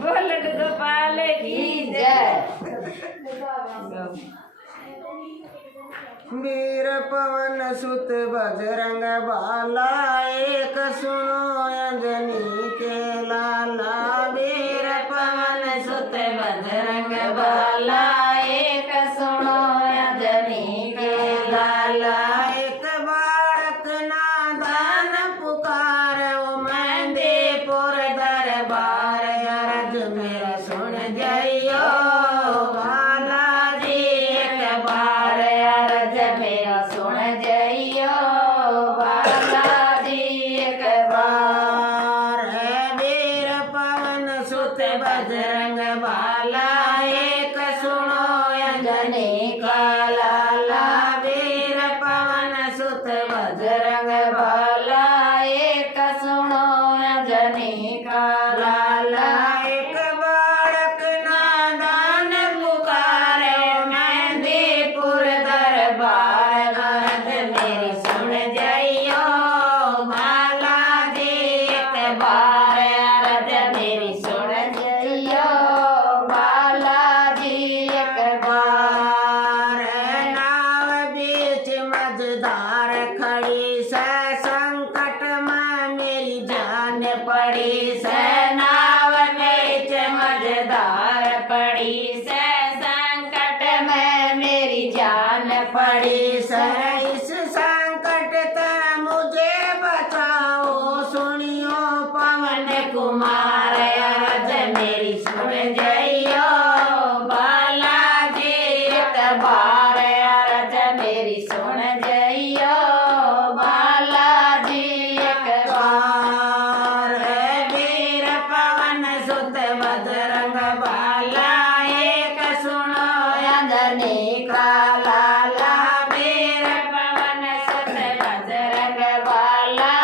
बोलट गोपाल की जय। वीर पवन सुत बजरंग बाला, एक सुनो अंजनी के लाला। वीर पवन सुत बजरंग बाला, एक सुनो अंजनी के लाला। एक बालक नादान पुकारे, ओ मेहंदीपुर दरबार। अर्ज मेरा सुन जइयो बालाजी एक बार। अर्ज मेरा सुन जइयो बालाजी एक बार। वीर पवन सुत बजरंग बाला, एक सुनो अंजनी का लाला। वीर पवन सुत बजरंग बाला, एक सुनो अंजनी का लाला। एक बालक नादान पुकारे, मेहंदीपुर दरबार। अर्ज मेरी सुन जइयो बालाजी एक बार। अर्ज मेरी सुन जइयो बालाजी एक बार। नाव बीच मझधार खड़ी से, संकट में मेरी जान पड़ी से नाव बीच मझधार पड़ी से, संकट में मेरी जान पड़ी से। इस संकट से मुझे बचाओ, सुनियो पवन कुमार। अर्ज मेरी सुन जइयो बालाजी एक बार। अर्ज मेरी सुन जइयो बालाजी एक बार। वीर पवन सुत बजरंग बाला, एक सुनो अंजनी का लाला। वीर पवन सुत बजरंग बाला,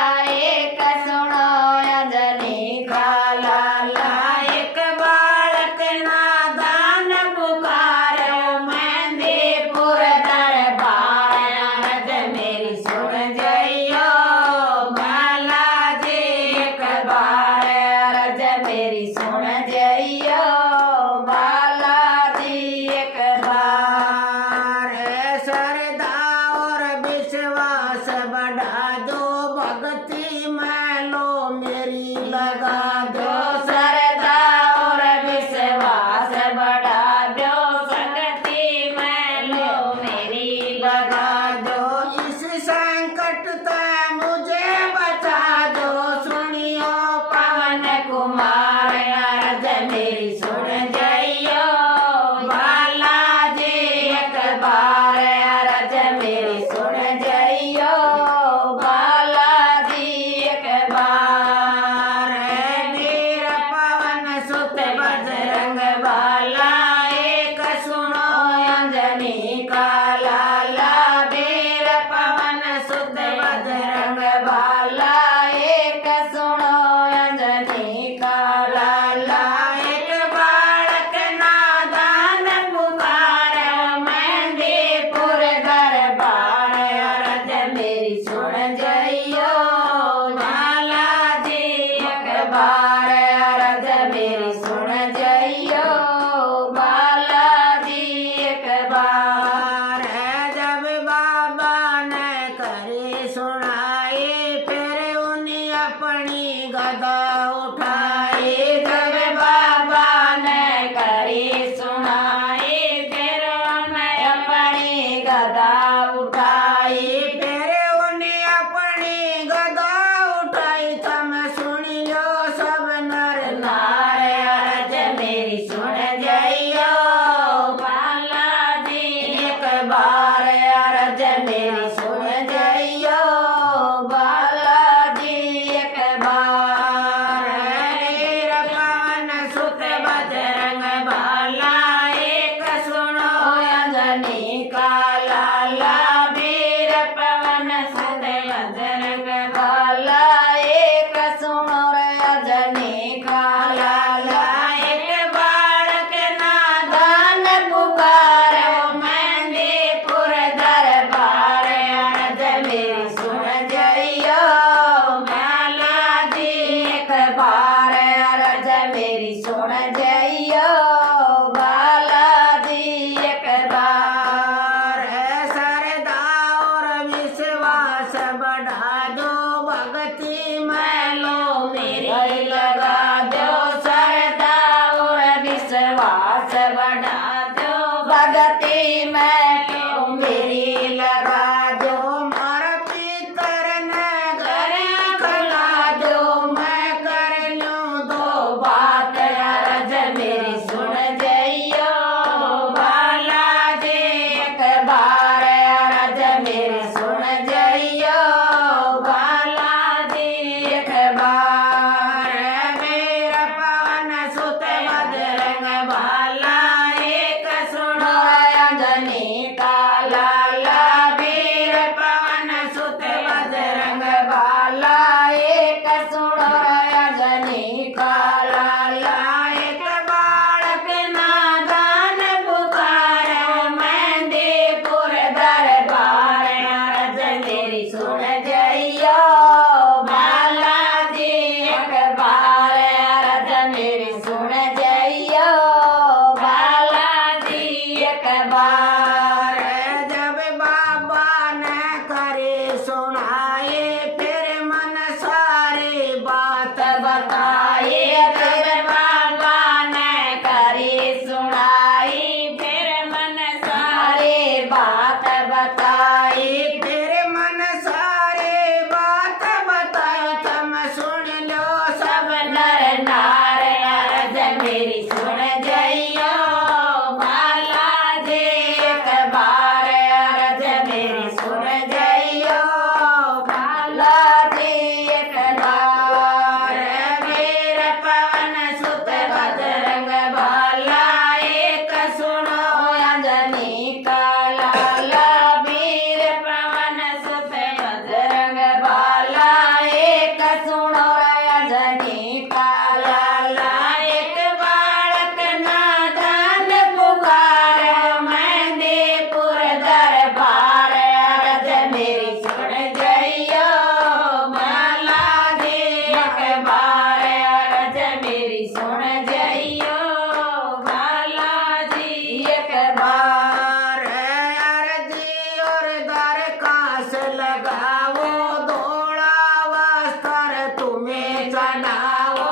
एक सुनो अंजनी का लाला। एक बालक नादान पुकारे, मेहंदीपुर दरबार। अर्ज मेरी सुन जइयो बालाजी एक बार। अर्ज मेरी सुन जइयो बालाजी एक बार। श्रद्धा और विश्वास बढ़ा दो, भक्ति में लो मेरी लगा दो। श्रद्धा और विश्वास बढ़ा दो, संगति में लो मेरी लगा दो। इस संकट से मुझे बचा दो, सुनियो पवन कुमार। अर्ज मेरी सुन जइयो बालाजी एक बार। अर्ज मेरी सुन जइयो बालाजी एक बार। वीर पवन सुत बजरंग बाला, एक सुनो अंजनी का लाला। वीर पवन सुत बजरंग बाला, एक सुनो अंजनी का अरज मेरी सुन जइयो बाला जी एक बार। श्रद्धा और विश्वास बढ़ा दो भक्ति में लो मेरी लगा दो श्रद्धा और विश्वास बढ़ा दो भक्ति में क्यों मेरी लगा दो। मारा पितर ने घर खिला दो मैं कर लूं दो बात अरज मेरी सुन जइयो बाला जी एक बार। अरज मेरी सुन जइयो बाला जी एक बार। मेरा पवन सुत बजरंग बाला एक सुनो अंजनी का लाला वीर पवन सुत बजरंग बाला एक सुनो अंजनी का लाला। एक बालक नादान पुकार मेहंदीपुर दरबार। अरज मेरी सुन जइयो बाला जी एक बार। अरज मेरी सुन जइयो बाला जी एक बार। जब बाबा ने करे सुनाए फिर मन सारी बात बताए फिर बाबा ने करी सुनाई फिर मन सारी बात बताई। फिर मन सारे बात बताए तुम सुन लो सब नर नार अरज मेरी सुन जइयो बाला जी एक बार। अरज मेरी सुन जइयो बाला जी एक बार। वीर पवन सुत बजरंग बाला एक सुनो अंजनी का लाला। वीर पवन सुत बजरंग बाला एक सुनो अंजनी का लाला। एक बालक नादान पुकार मेहंदीपुर दरबार। अरज मेरी सुन जइयो बाला जी एक बार। अरज मेरी सुन जइयो बाला जी एक बार। अर्जी और दरखास्त लगाओ दौड़ा वस्त्र तुम्हें चढ़ाओ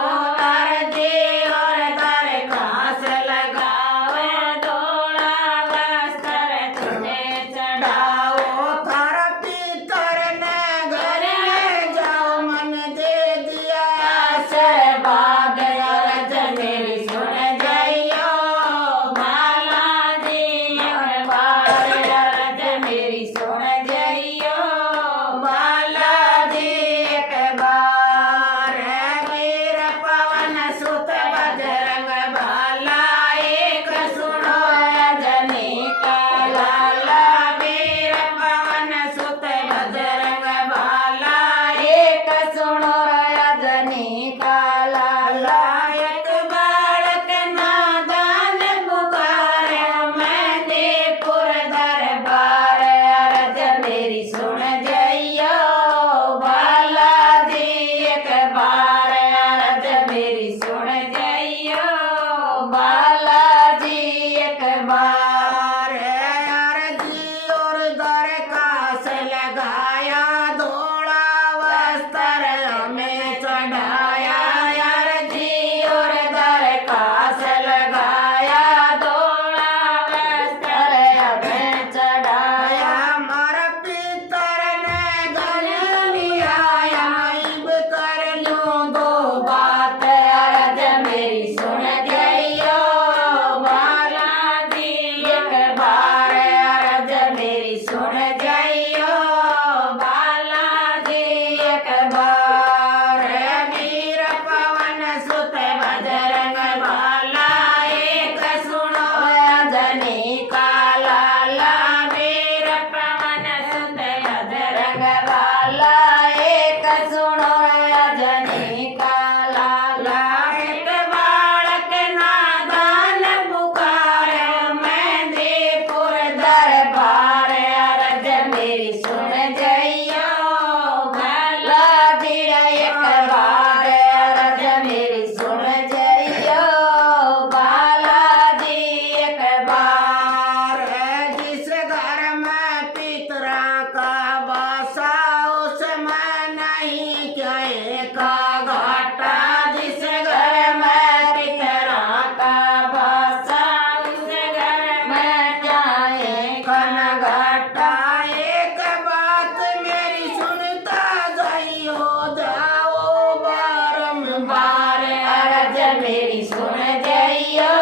मेरी सुन जइयो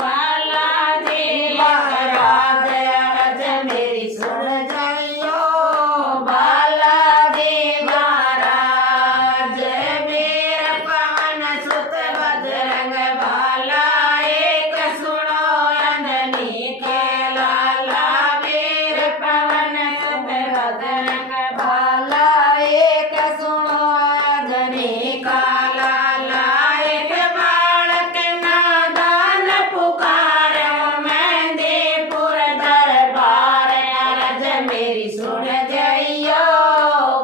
बालाजी महाराज अरज मेरी सुन जइयो बालाजी महाराज वीर पवन सुत बजरंग भाला एक सुनो अंजनी के लाला वीर पवन सुत बजरंग भाला एक सुनो अंजनी का लाला एक बालक नादान पुकारो मेहंदीपुर दरबार अरज मेरी सुन जइयो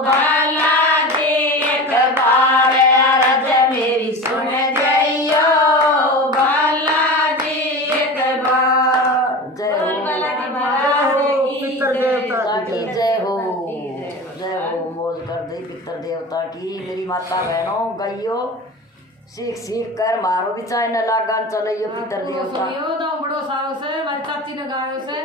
बालाजी एक बार अरज मेरी सुन जइयो बालाजी एक बार जय हो बालाजी महाराज की पितर देवता की जय हो जय हो मोज कर दे पितर देवता की मेरी माता बहनों गइयो सीख सीख कर मारो भी चाहे न लागन चले पितर देवता बड़ो साव से मारी चाची ने गायो से